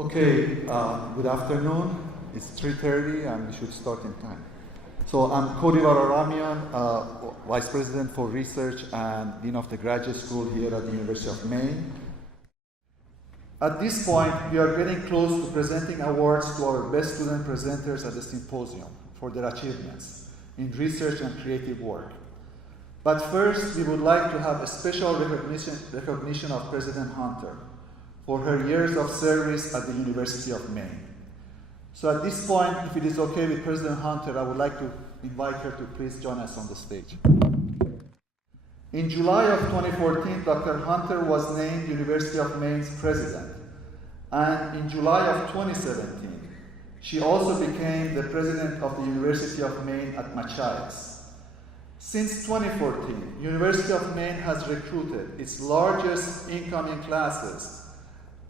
Okay, good afternoon. It's 3:30 and we should start in time. So I'm Cody Vararamian, Vice President for Research and Dean of the Graduate School here at the University of Maine. At this point, we are getting close to presenting awards to our best student presenters at the symposium for their achievements in research and creative work. But first, we would like to have a special recognition of President Hunter for her years of service at the University of Maine. So at this point, if it is okay with President Hunter, I would like to invite her to please join us on the stage. In July of 2014, Dr. Hunter was named University of Maine's president. And in July of 2017, she also became the president of the University of Maine at Machias. Since 2014, University of Maine has recruited its largest incoming classes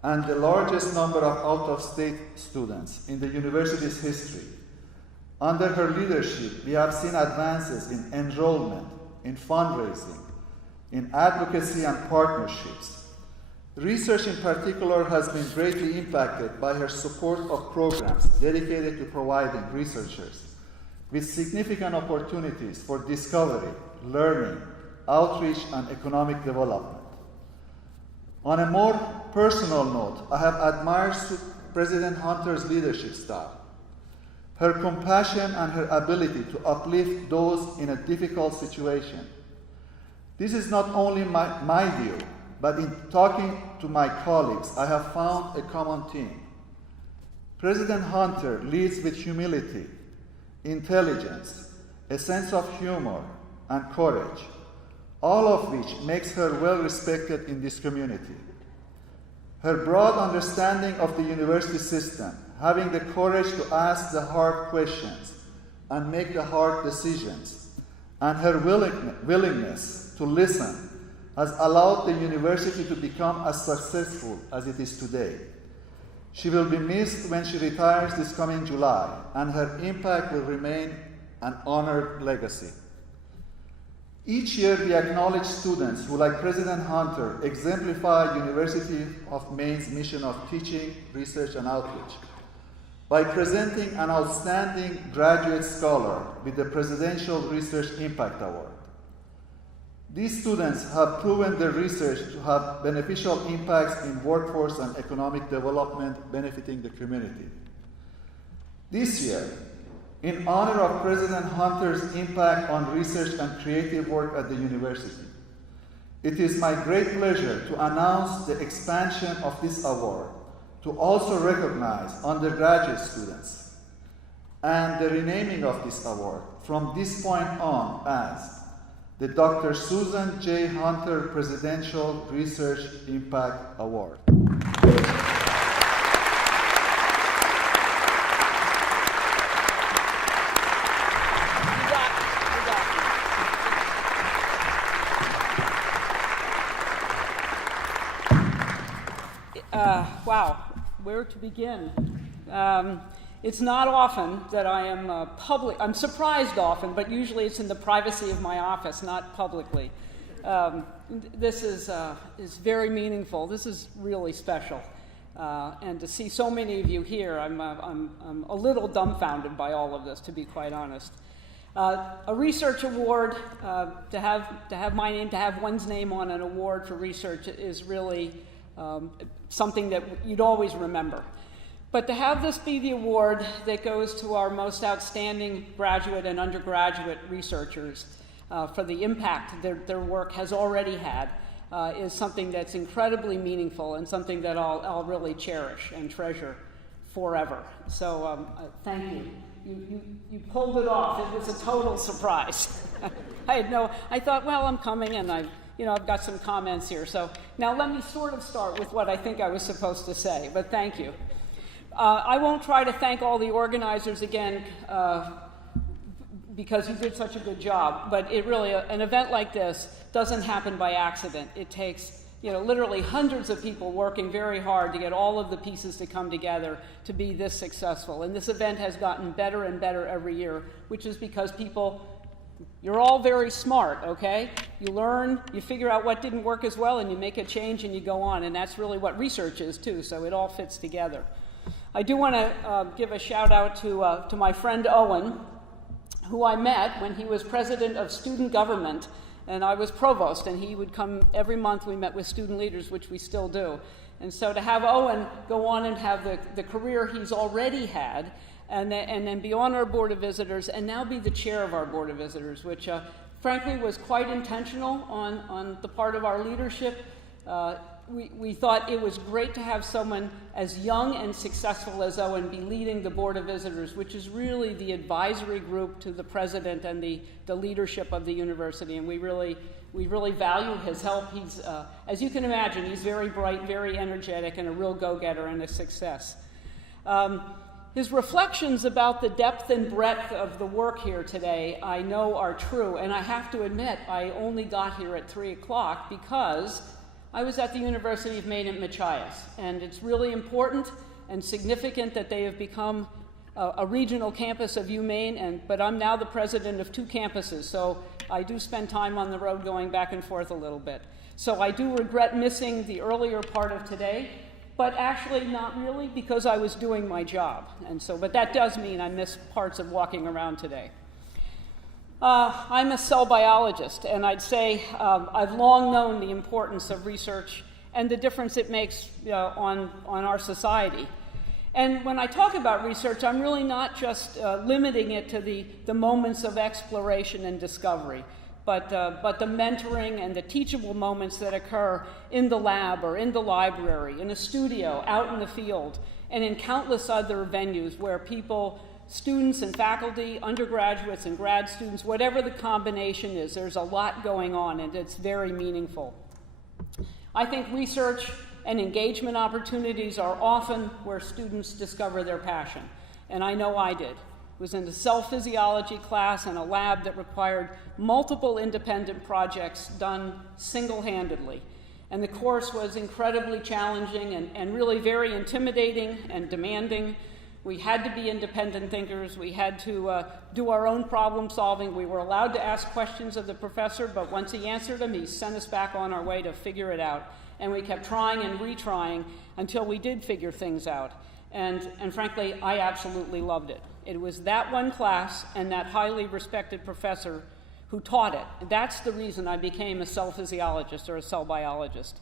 and the largest number of out-of-state students in the university's history. Under her leadership, we have seen advances in enrollment, in fundraising, in advocacy and partnerships. Research in particular has been greatly impacted by her support of programs dedicated to providing researchers with significant opportunities for discovery, learning, outreach, and economic development. On a more personal note, I have admired President Hunter's leadership style, her compassion and her ability to uplift those in a difficult situation. This is not only my view, but in talking to my colleagues, I have found a common theme. President Hunter leads with humility, intelligence, a sense of humor, and courage, all of which makes her well respected in this community. Her broad understanding of the university system, having the courage to ask the hard questions and make the hard decisions, and her willingness to listen has allowed the university to become as successful as it is today. She will be missed when she retires this coming July, and her impact will remain an honored legacy. Each year, we acknowledge students who, like President Hunter, exemplify University of Maine's mission of teaching, research, and outreach by presenting an outstanding graduate scholar with the Presidential Research Impact Award. These students have proven their research to have beneficial impacts in workforce and economic development benefiting the community. This year, in honor of President Hunter's impact on research and creative work at the university, it is my great pleasure to announce the expansion of this award to also recognize undergraduate students, and the renaming of this award from this point on as the Dr. Susan J. Hunter Presidential Research Impact Award. Wow, where to begin? It's not often that I am I'm surprised often, but usually it's in the privacy of my office, not publicly. This is very meaningful. This is really special. And to see so many of you here, I'm a little dumbfounded by all of this, to be quite honest. A research award, to have my name, to have one's name on an award for research is really something that you'd always remember. But to have this be the award that goes to our most outstanding graduate and undergraduate researchers for the impact their work has already had is something that's incredibly meaningful and something that I'll really cherish and treasure forever. So thank you. You pulled it off. It was a total surprise. I thought, well, I'm coming and I've got some comments here. So now let me sort of start with what I think I was supposed to say, but thank you. I won't try to thank all the organizers again because you did such a good job, but it really, an event like this doesn't happen by accident. It takes, literally hundreds of people working very hard to get all of the pieces to come together to be this successful. And this event has gotten better and better every year, which is because people you're all very smart, okay? You learn, you figure out what didn't work as well, and you make a change and you go on, and that's really what research is too, so it all fits together. I do want to give a shout out to my friend Owen, who I met when he was president of student government, and I was provost, and he would come every month. We met with student leaders, which we still do. And so to have Owen go on and have the career he's already had, and then be on our Board of Visitors, and now be the chair of our Board of Visitors, which frankly was quite intentional on the part of our leadership. We thought it was great to have someone as young and successful as Owen be leading the Board of Visitors, which is really the advisory group to the president and the leadership of the university, and we really value his help. He's, as you can imagine, he's very bright, very energetic, and a real go-getter and a success. His reflections about the depth and breadth of the work here today, I know are true, and I have to admit, I only got here at 3 o'clock because I was at the University of Maine at Machias, and it's really important and significant that they have become a regional campus of UMaine, but I'm now the president of 2 campuses, so I do spend time on the road going back and forth a little bit. So I do regret missing the earlier part of today, but actually not really, because I was doing my job. And so, but that does mean I miss parts of walking around today. I'm a cell biologist, and I'd say I've long known the importance of research and the difference it makes on our society. And when I talk about research, I'm really not just limiting it to the moments of exploration and discovery, but the mentoring and the teachable moments that occur in the lab or in the library, in a studio, out in the field, and in countless other venues where people, students and faculty, undergraduates and grad students, whatever the combination is, there's a lot going on, and it's very meaningful. I think research and engagement opportunities are often where students discover their passion, and I know I did. It was in the cell physiology class in a lab that required multiple independent projects done single-handedly. And the course was incredibly challenging and really very intimidating and demanding. We had to be independent thinkers. We had to do our own problem solving. We were allowed to ask questions of the professor, but once he answered them, he sent us back on our way to figure it out. And we kept trying and retrying until we did figure things out. And frankly, I absolutely loved it. It was that one class and that highly respected professor who taught it. That's the reason I became a cell physiologist or a cell biologist.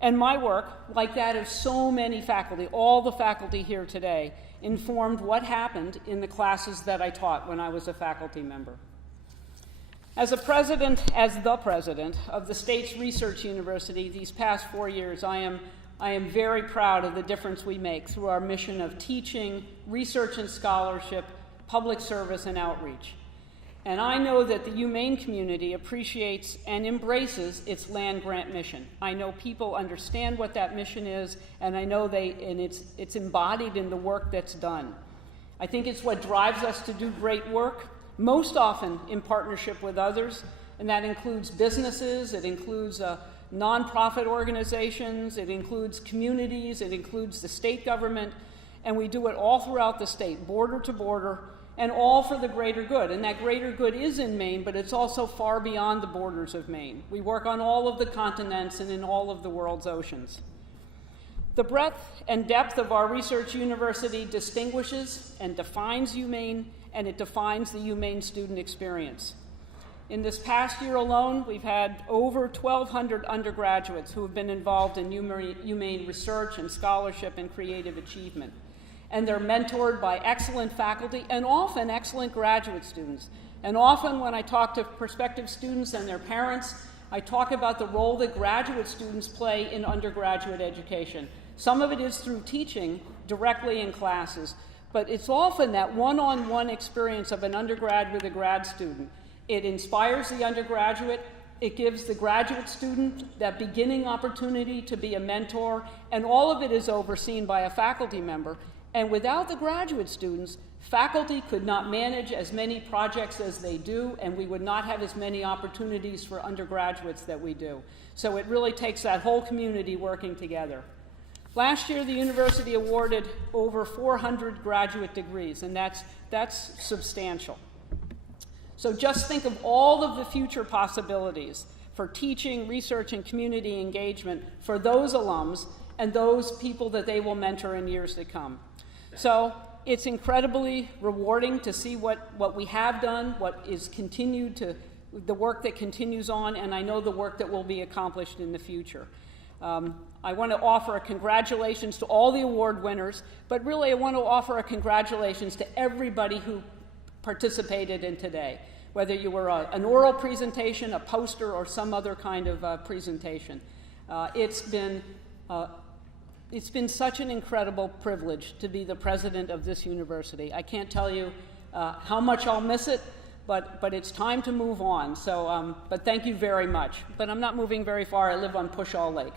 And my work, like that of so many faculty, all the faculty here today, informed what happened in the classes that I taught when I was a faculty member. As the president of the state's research university these past 4 years, I am very proud of the difference we make through our mission of teaching, research and scholarship, public service and outreach. And I know that the UMaine community appreciates and embraces its land-grant mission. I know people understand what that mission is, and I know it's embodied in the work that's done. I think it's what drives us to do great work, most often in partnership with others, and that includes businesses, it includes nonprofit organizations, it includes communities, it includes the state government, and we do it all throughout the state, border to border, and all for the greater good. And that greater good is in Maine, but it's also far beyond the borders of Maine. We work on all of the continents and in all of the world's oceans. The breadth and depth of our research university distinguishes and defines UMaine, and it defines the UMaine student experience. In this past year alone, we've had over 1,200 undergraduates who have been involved in UMaine research and scholarship and creative achievement. And they're mentored by excellent faculty and often excellent graduate students. And often when I talk to prospective students and their parents, I talk about the role that graduate students play in undergraduate education. Some of it is through teaching directly in classes, but it's often that one-on-one experience of an undergrad with a grad student. It inspires the undergraduate, it gives the graduate student that beginning opportunity to be a mentor, and all of it is overseen by a faculty member. And without the graduate students, faculty could not manage as many projects as they do, and we would not have as many opportunities for undergraduates that we do. So it really takes that whole community working together. Last year, the university awarded over 400 graduate degrees, and that's substantial. So just think of all of the future possibilities for teaching, research, and community engagement for those alums and those people that they will mentor in years to come. So it's incredibly rewarding to see what we have done, what is continued to, the work that continues on, and I know the work that will be accomplished in the future. I want to offer a congratulations to all the award winners, but really I want to offer a congratulations to everybody who participated in today, whether you were an oral presentation, a poster, or some other kind of presentation. It's been such an incredible privilege to be the president of this university. I can't tell you how much I'll miss it, but it's time to move on. So, but thank you very much. But I'm not moving very far. I live on Pushaw Lake.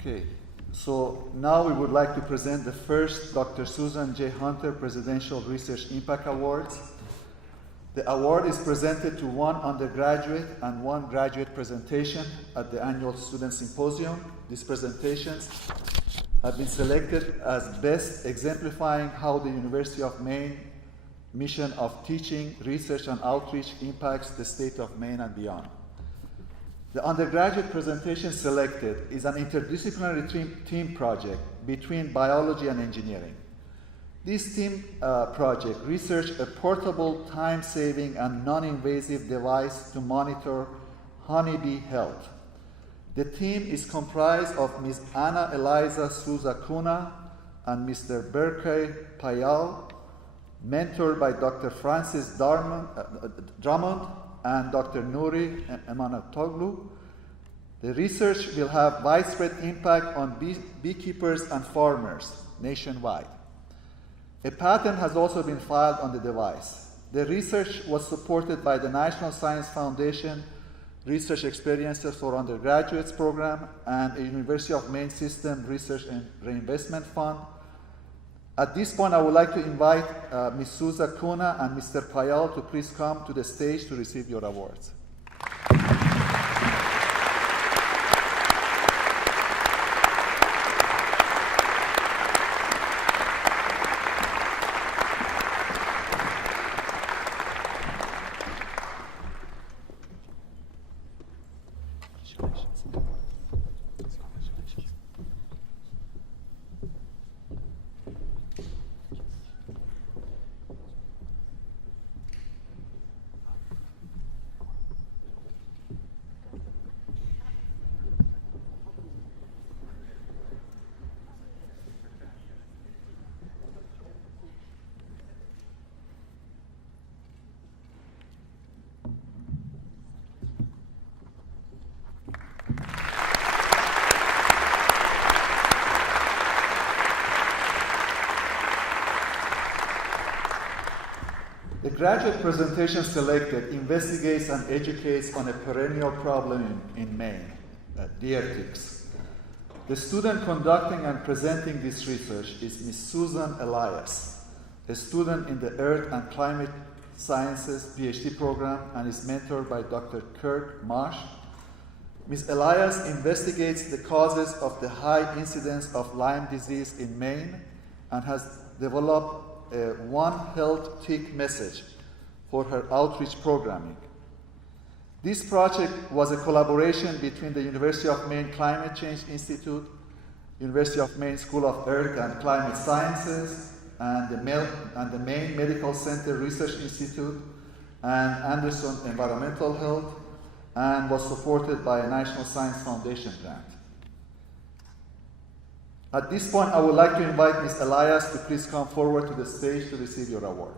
Okay, so now we would like to present the first Dr. Susan J. Hunter Presidential Research Impact Awards. The award is presented to one undergraduate and one graduate presentation at the annual Student Symposium. These presentations have been selected as best exemplifying how the University of Maine mission of teaching, research, and outreach impacts the state of Maine and beyond. The undergraduate presentation selected is an interdisciplinary team project between biology and engineering. This team project researched a portable, time-saving, and non-invasive device to monitor honeybee health. The team is comprised of Ms. Anna Eliza Souza Cuna and Mr. Berkay Payal, mentored by Dr. Francis Drummond and Dr. Nouri Emanatoglu. The research will have widespread impact on beekeepers and farmers nationwide. A patent has also been filed on the device. The research was supported by the National Science Foundation Research Experiences for Undergraduates program and a University of Maine System Research and Reinvestment Fund. At this point, I would like to invite Ms. Souza Cuna and Mr. Payal to please come to the stage to receive your awards. The graduate presentation selected investigates and educates on a perennial problem in Maine, deer ticks. The student conducting and presenting this research is Ms. Susan Elias, a student in the Earth and Climate Sciences PhD program and is mentored by Dr. Kurt Marsh. Ms. Elias investigates the causes of the high incidence of Lyme disease in Maine and has developed a One Health Tick message for her outreach programming. This project was a collaboration between the University of Maine Climate Change Institute, University of Maine School of Earth and Climate Sciences, and the Maine Medical Center Research Institute, and Anderson Environmental Health, and was supported by a National Science Foundation grant. At this point, I would like to invite Ms. Elias to please come forward to the stage to receive your award.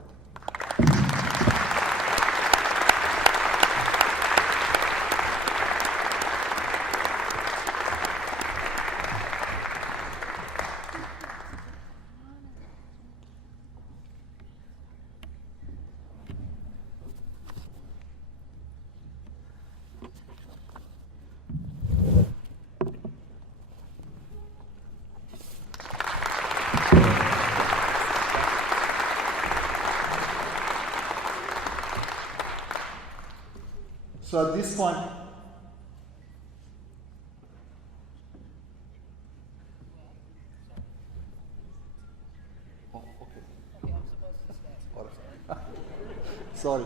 So at this point, oh, okay. All right. Sorry.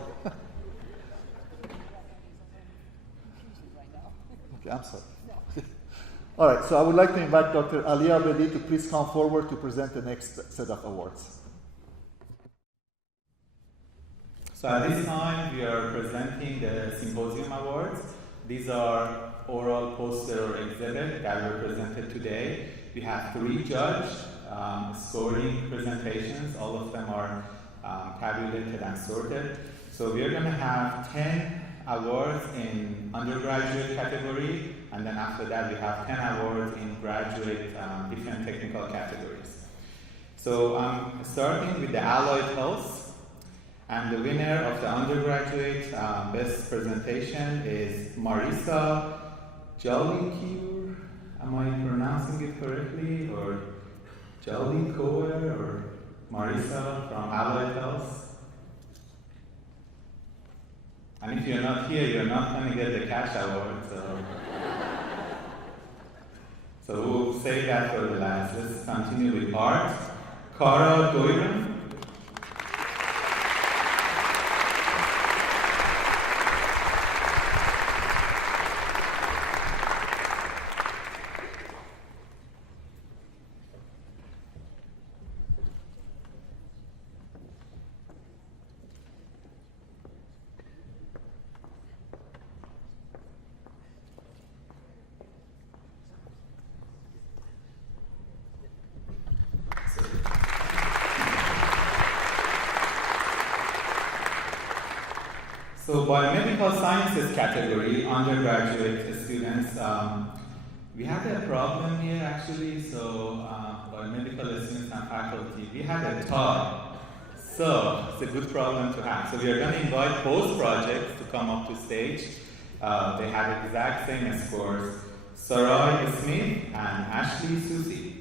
Okay, I'm sorry. All right, so I would like to invite Dr. Ali Abedi to please come forward to present the next set of awards. So at this time, we are presenting the Symposium Awards. These are oral, poster, or exhibit that were presented today. We have 3 judge scoring presentations. All of them are tabulated and sorted. So we are going to have 10 awards in undergraduate category, and then after that we have 10 awards in graduate different technical categories. So I'm starting with the Allied Health. And the winner of the undergraduate best presentation is Marisa Jollicure. Am I pronouncing it correctly? Or Jollicure or Marisa from Allied Health? And if you're not here, you're not going to get the cash award. So we'll save that for the last. Let's continue with art. Cara Doiran. So biomedical sciences category, undergraduate students, we had a problem here actually, so biomedical students and faculty, we had a tie. So it's a good problem to have. So we are going to invite both projects to come up to stage. They had exact same scores. Sarai Smith and Ashley Susie.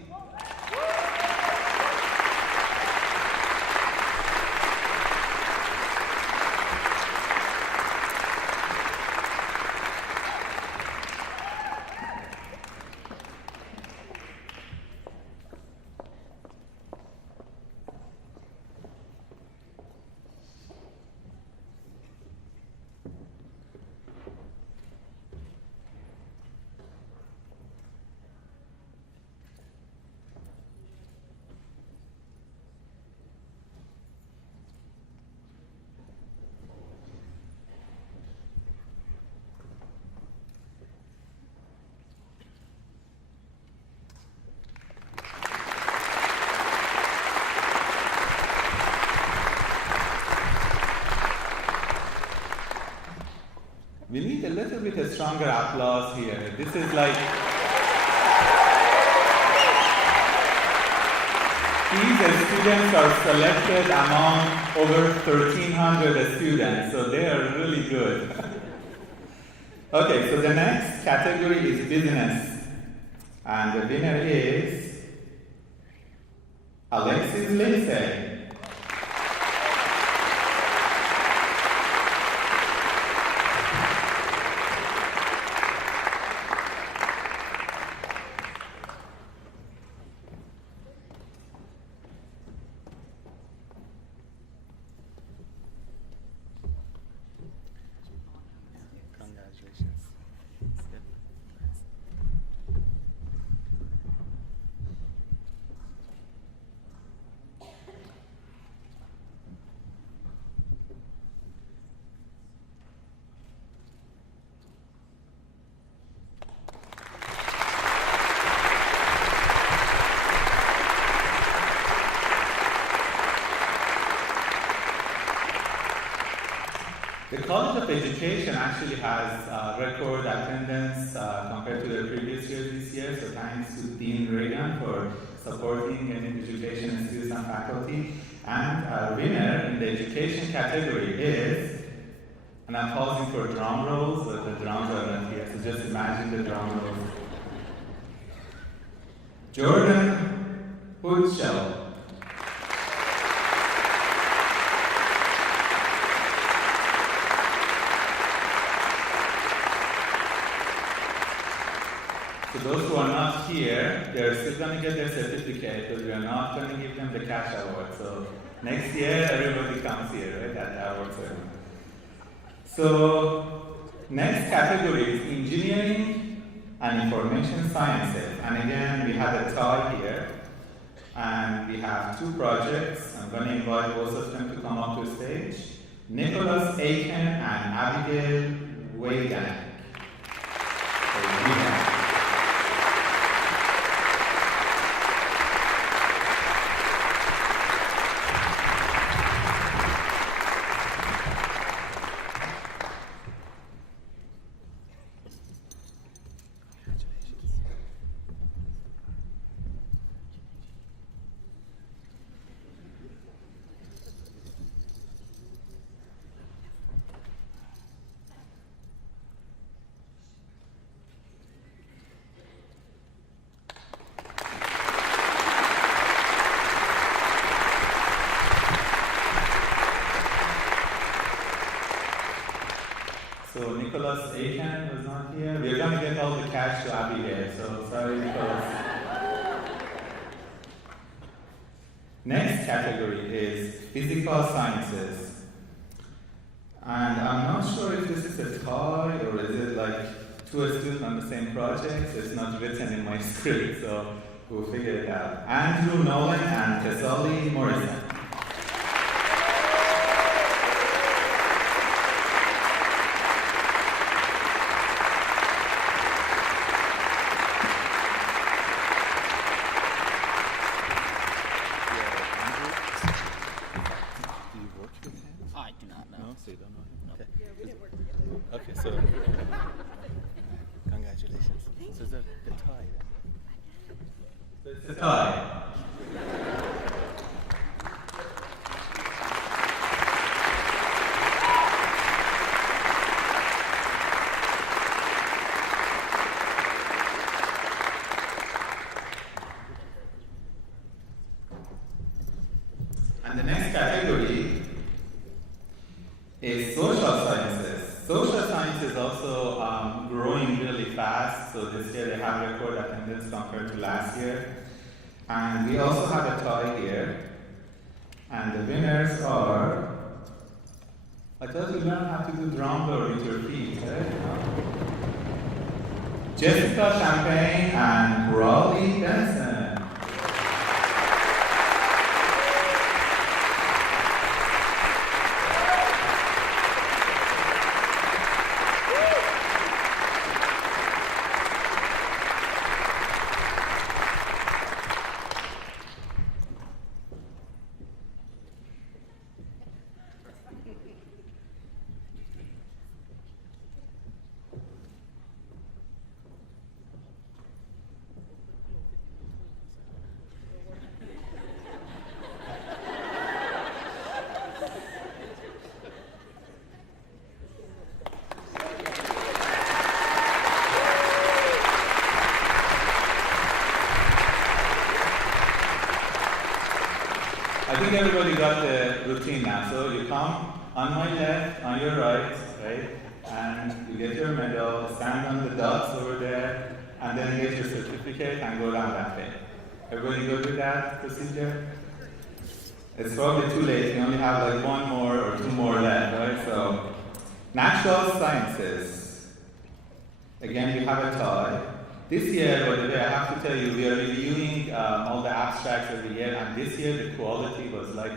We need a little bit of stronger applause here. This is like, these students are selected among over 1,300 students, so they are really good. Okay, so the next category is business. And the winner is Alexis Lindsay. The College of Education actually has record attendance compared to the previous years this year, so thanks to Dean Reagan for supporting education students and faculty. And our winner in the education category is, and I'm pausing for drum rolls, but the drums are not here, so just imagine the drum rolls. Jordan Hoodshell. So those who are not here, they're still going to get their certificate, but we are not going to give them the cash award. So next year, everybody comes here, right, at the award ceremony. So next category is engineering and information sciences. And again, we have a tie here. And we have two projects. I'm going to invite both of them to come up to the stage. Nicholas Aiken and Abigail Waydank. So Nicholas Aiken was not here. We're going to get all the cash to Abigail, so sorry, Nicholas. Next category is physical sciences. And I'm not sure if this is a tie or is it like two students on the same project. So it's not written in my script, so we'll figure it out. Andrew Nolan and Tessali Morrison. Okay, so congratulations. So it's a tie then? It's a tie. And the next category is social sciences. Social science is also growing really fast, so this year they have record attendance compared to last year. And we also have a tie here. And the winners are, I thought you don't have to do drum roll with your feet, right? Jessica Champagne and Raleigh Benson. I think everybody got the routine now. So you come on my left, on your right, and you get your medal, stand on the dots over there, and then get your certificate and go down that way. Everybody good with that procedure? It's probably too late. You only have like one more or two more left, right? So, natural sciences. Again, you have a tie. This year, by the way, I have to tell you, we are reviewing all the abstracts every year, and this year the quality was like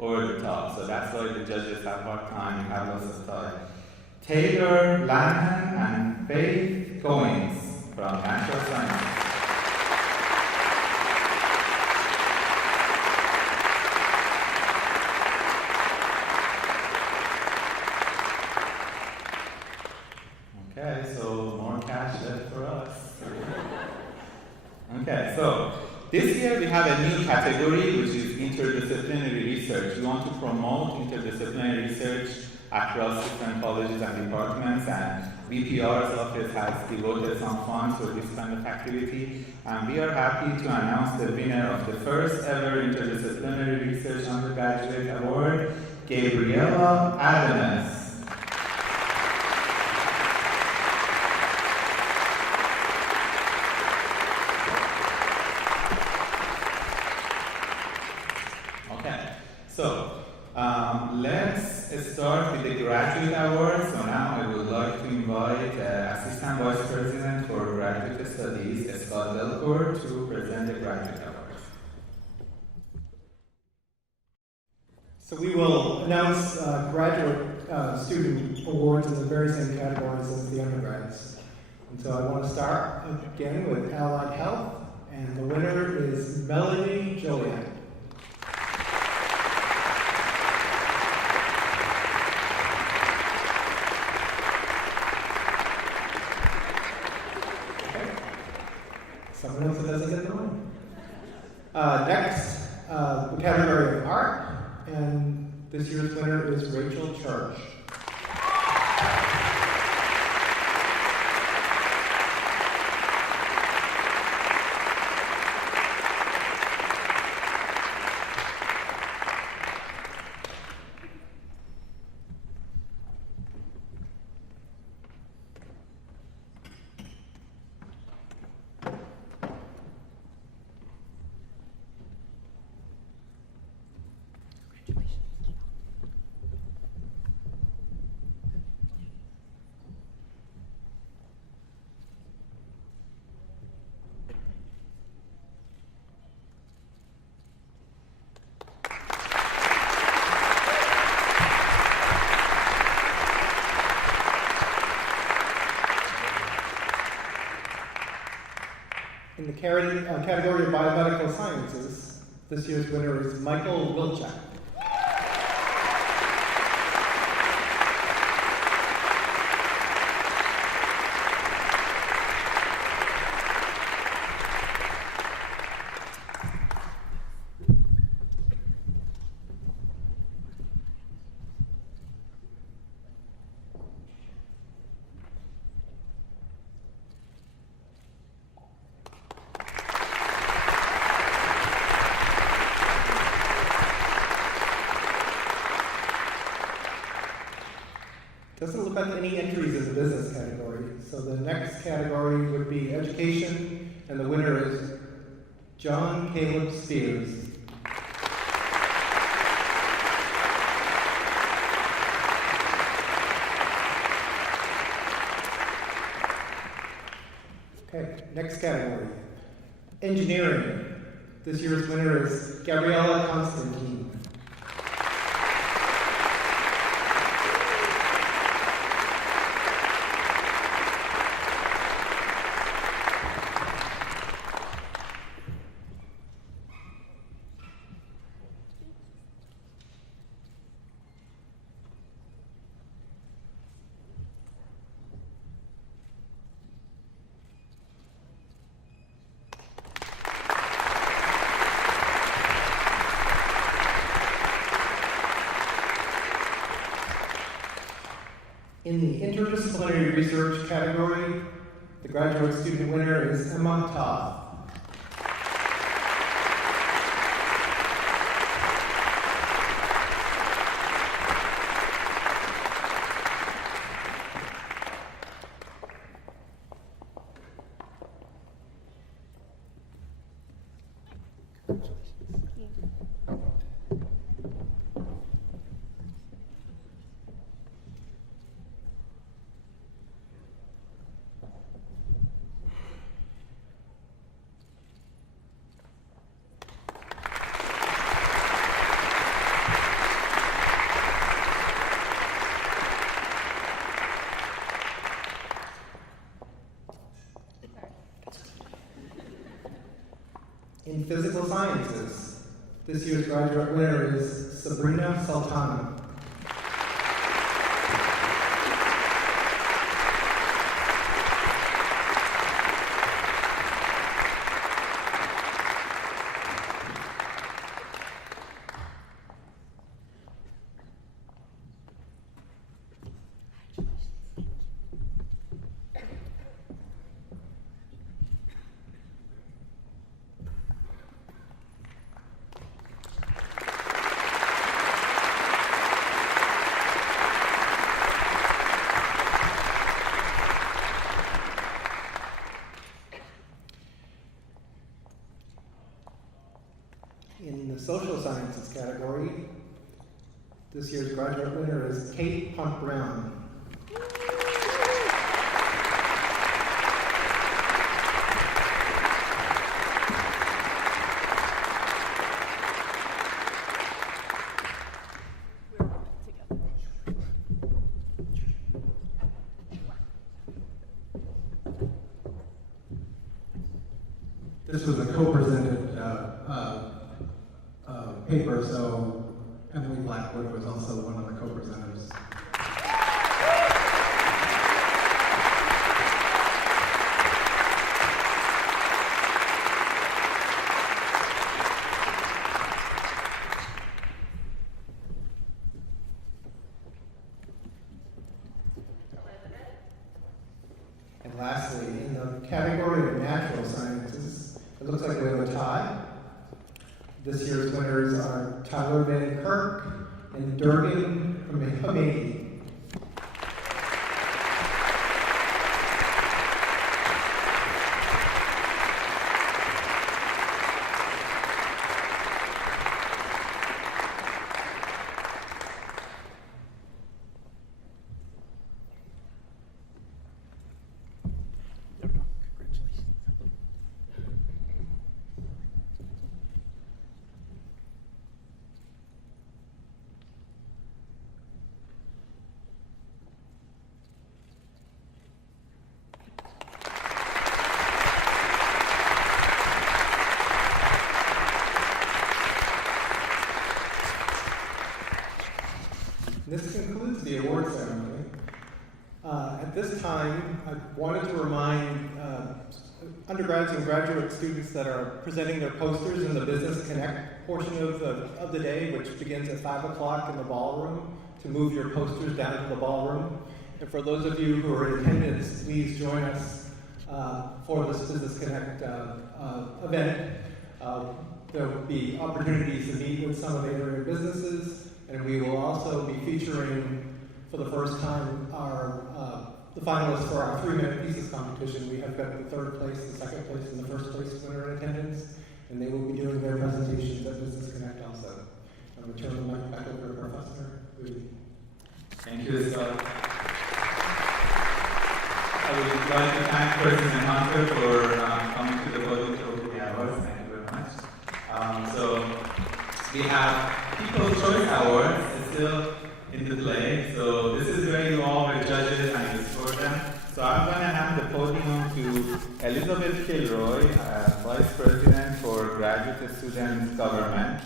over the top. So that's why the judges have hard time. You have lots of time. Taylor Lanham and Faith Goins from Natural Sciences. Okay, so more cash left for us. Okay, so this year we have a new category, which is interdisciplinary research. We want to promote interdisciplinary research across different colleges and departments, and BPR's office has devoted some funds for this kind of activity. And we are happy to announce the winner of the first ever interdisciplinary research undergraduate award, Gabriela Adamus. start with the graduate awards. So now I would like to invite Assistant Vice President for Graduate Studies, Scott Delcourt, to present the graduate awards. So we will announce graduate student awards in the very same categories as the undergrads. And so I want to start again with Allied Health, and the winner is Melanie Joliet. Someone else that doesn't get the one. Next, the category of art, and this year's winner is Rachel Church. In the category of biomedical sciences, this year's winner is Michael Wilczek. Doesn't look like any entries in the business category. So the next category would be education, and the winner is John Caleb Spears. Okay, next category. Engineering. This year's winner is Gabriella Constantine. In the interdisciplinary research category, the graduate student winner is Emma Todd. In physical sciences, this year's graduate winner is Sabrina Sultana. In the social sciences category, This year's graduate winner is Kate Hunt Brown. This was a co-presented paper, so Emily Blackwood was also one of the co-presenters. And lastly, in the category of natural sciences, it looks like we have a tie. This year's winners are Tyler Van Kirk and Durgan Hamidi. This concludes the award ceremony. At this time, I wanted to remind undergrads and graduate students that are presenting their posters in the Business Connect portion of the day, which begins at 5 o'clock in the ballroom, to move your posters down to the ballroom. And for those of you who are in attendance, please join us for this Business Connect event. There will be opportunities to meet with some of the area businesses, and we will also be featuring, for the first time, the finalists for our 3-minute pieces competition. We have got the 3rd place, the 2nd place, and the 1st place winner in attendance, and they will be doing their presentations at Business Connect also. I'm going to turn the mic back over to Professor Rudy. Thank you, Scott. I would like to thank President Hunter for coming to the podium to open the awards. Thank you very much. So we have People's Choice Awards still in the play. So this is where you all were judges and you score them. So I'm going to hand the podium to Elizabeth Kilroy, Vice President for Graduate Student Government.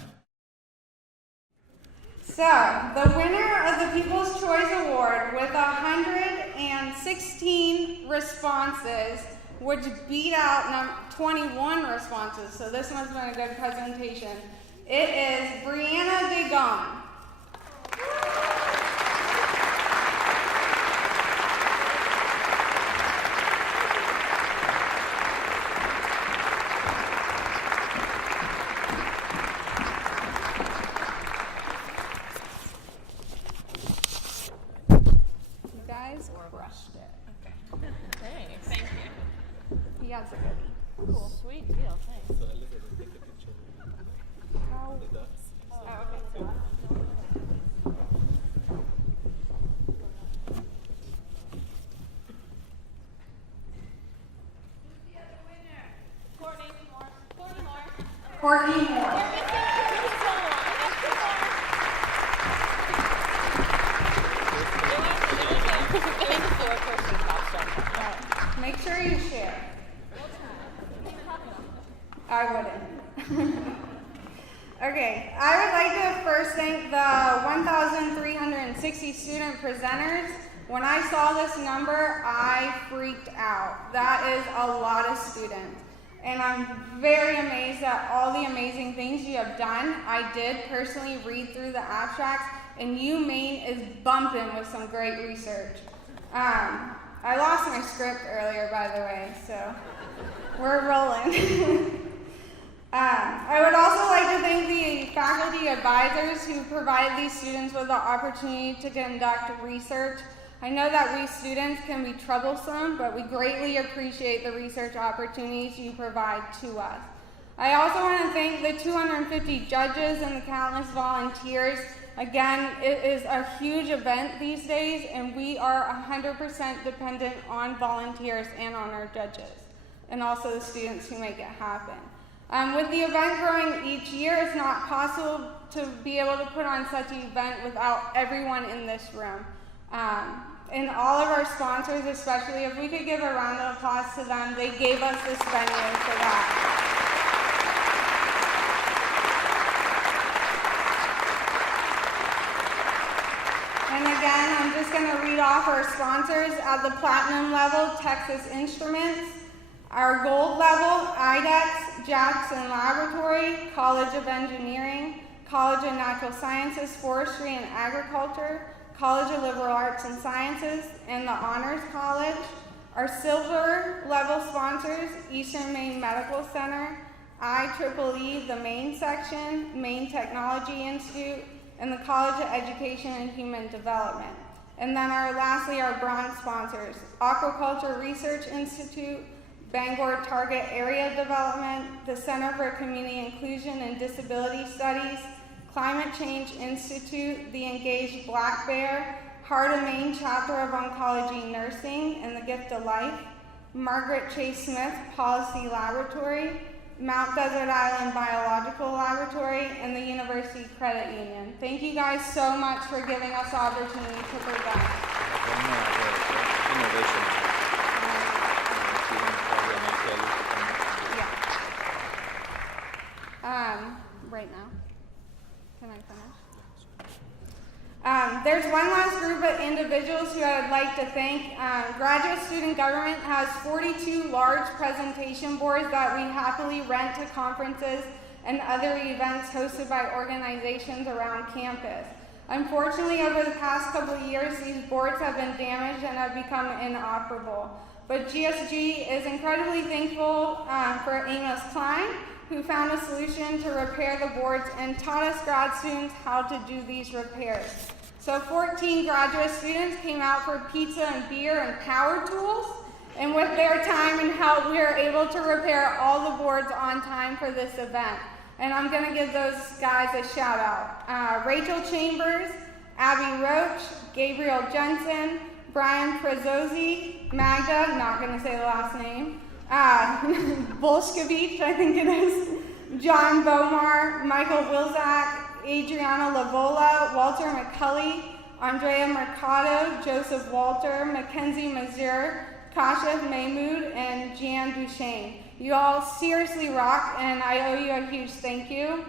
So, the winner of the People's Choice Award with 116 responses, which beat out 21 responses, so this one's been a good presentation. It is Brianna Degon. You guys crushed it. Okay. Thanks. Thank you. He has a goodie. Cool. Sweet deal. Thanks. So Elizabeth, take a picture. How? The dots. Oh, okay. Courtney Moore. Make sure you share. I wouldn't. Okay, I would like to first thank the 1,360 student presenters. When I saw this number, I freaked out. That is a lot of students. And I'm very amazed at all the amazing things you have done. I did personally read through the abstracts, and UMaine is bumping with some great research. I lost my script earlier, by the way, so we're rolling. I would also like to thank the faculty advisors who provided these students with the opportunity to conduct research. I know that we students can be troublesome, but we greatly appreciate the research opportunities you provide to us. I also want to thank the 250 judges and the countless volunteers Again, it is a huge event these days, and we are 100% dependent on volunteers and on our judges, and also the students who make it happen. With the event growing each year, it's not possible to be able to put on such an event without everyone in this room. And all of our sponsors, especially, if we could give a round of applause to them, they gave us this venue for that. And again, I'm just going to read off our sponsors. At the platinum level, Texas Instruments. Our gold level, IDEX, Jackson Laboratory, College of Engineering, College of Natural Sciences, Forestry and Agriculture, College of Liberal Arts and Sciences, and the Honors College. Our silver level sponsors, Eastern Maine Medical Center, IEEE, the Maine section, Maine Technology Institute, and the College of Education and Human Development. And then lastly, our bronze sponsors, Aquaculture Research Institute, Bangor Target Area Development, the Center for Community Inclusion and Disability Studies, Climate Change Institute, the Engaged Black Bear, Heart of Maine Chapter of Oncology Nursing and the Gift of Life, Margaret Chase Smith Policy Laboratory, Mount Desert Island Biological Laboratory, and the University Credit Union. Thank you guys so much for giving us the opportunity to present. Right now. Can I finish? There's one last group of individuals who I'd like to thank. Graduate Student Government has 42 large presentation boards that we happily rent to conferences and other events hosted by organizations around campus. Unfortunately, over the past couple of years, these boards have been damaged and have become inoperable. But GSG is incredibly thankful for Amos Klein, who found a solution to repair the boards and taught us grad students how to do these repairs. So 14 graduate students came out for pizza and beer and power tools, and with their time and help, we were able to repair all the boards on time for this event. And I'm gonna give those guys a shout out. Rachel Chambers, Abby Roach, Gabriel Jensen, Brian Prezozzi, Magda, not gonna say the last name, Bolshevich, I think it is, John Bomar, Michael Wilczak, Adriana Lavola, Walter McCulley, Andrea Mercado, Joseph Walter, Mackenzie Mazur, Kashif Mahmood, and Jan Duchesne. You all seriously rock, and I owe you a huge thank you.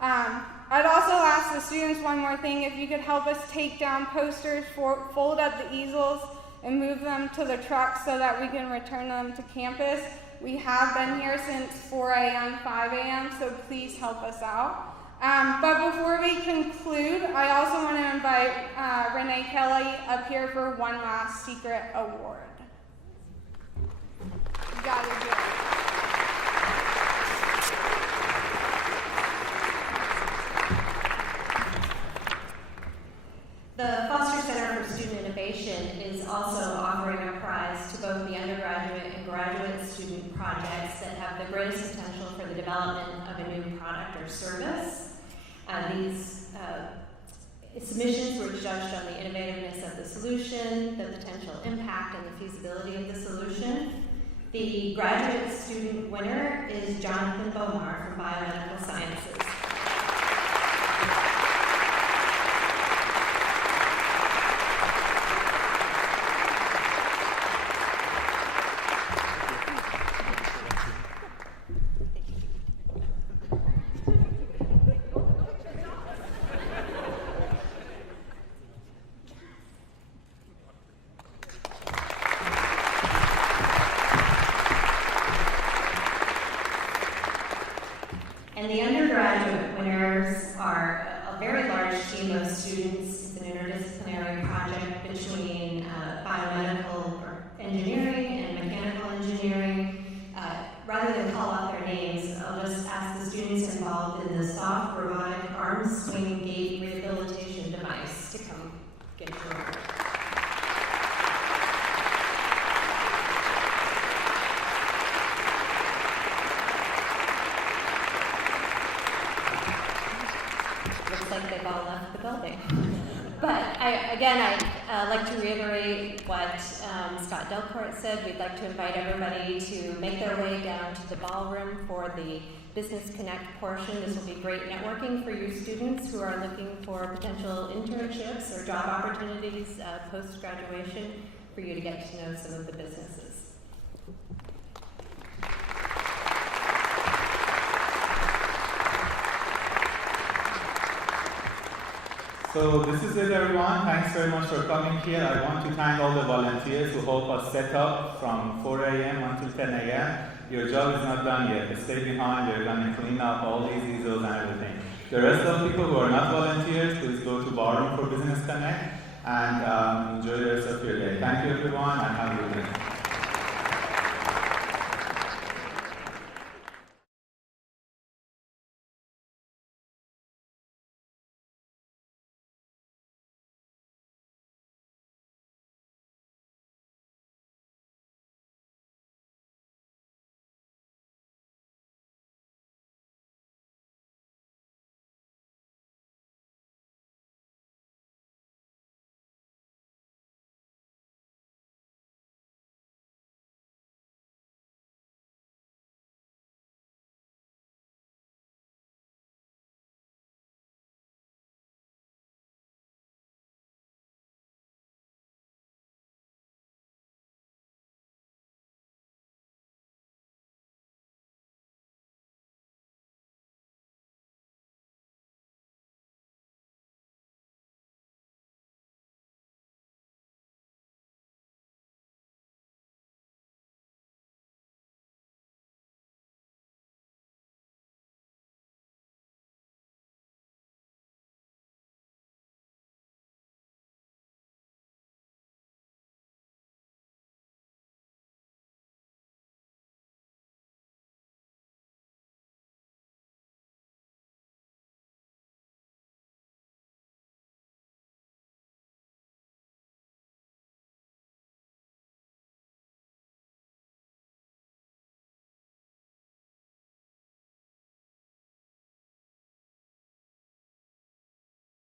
I'd also ask the students one more thing. If you could help us take down posters, fold up the easels, and move them to the truck so that we can return them to campus. We have been here since 4 a.m., 5 a.m., so please help us out. But before we conclude, I also want to invite Renee Kelly up here for one last secret award. You gotta do it. The Foster Center for Student Innovation is also offering a prize to both the undergraduate and graduate student projects that have the greatest potential for the development of a new product or service. These submissions were judged on the innovativeness of the solution, the potential impact, and the feasibility of the solution. The graduate student winner is Jonathan Bomar from Biomedical Sciences. And the undergraduate winners are a very large team of students. It's an interdisciplinary project between biomedical engineering and mechanical engineering. Rather than call out their names, I'll just ask the students involved in the soft robotic arm swing gait rehabilitation device to come get your award. Looks like they've all left the building. I'd like to reiterate what Scott Delcourt said. We'd like to invite everybody to make their way down to the ballroom for the Business Connect portion. This will be great networking for you students who are looking for potential internships or job opportunities post-graduation, for you to get to know some of the businesses. So this is it, everyone. Thanks very much for coming here. I want to thank all the volunteers who helped us set up from 4 a.m. until 10 a.m. Your job is not done yet. Stay behind. You're going to clean up all these easels and everything. The rest of the people who are not volunteers, please go to Barroom for Business Connect and enjoy the rest of your day. Thank you, everyone, and have a good day.